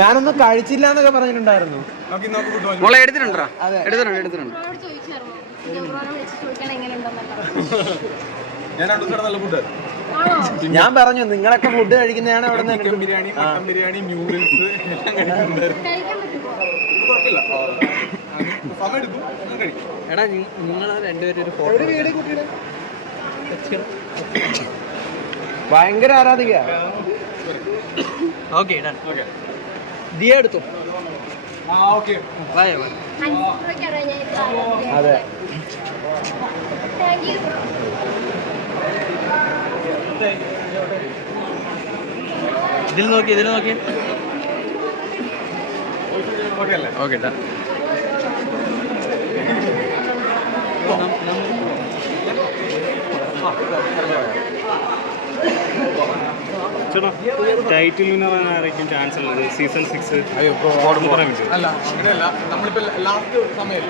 ഞാനൊന്നും കഴിച്ചില്ല എന്നൊക്കെ പറഞ്ഞിട്ടുണ്ടായിരുന്നു. മോളെ എടുത്തിട്ടുണ്ടോ? എടുത്തിട്ടുണ്ട്. ഞാൻ പറഞ്ഞു നിങ്ങളൊക്കെ ഫുഡ് കഴിക്കുന്നതാണ് അവിടെ നിന്ന്. ബിരിയാണി, മട്ടൻ ബിരിയാണി, ന്യൂഡിൽസ് എല്ലാം എടാ നിങ്ങൾ രണ്ടുപേരും ഒരു ഫോട്ടോ ഭയങ്കര ആരാധിക. ഓക്കെ ദിയ എടുത്തു. അതെ ഇതിൽ നോക്കി ഓക്കെ ടൈറ്റിൽ വിന്നർ ആയിരിക്കും ചാൻസ് ഉള്ളത് സീസൺ 6. അല്ല അങ്ങനെയല്ല, നമ്മളിപ്പോ ലാസ്റ്റ് സമയം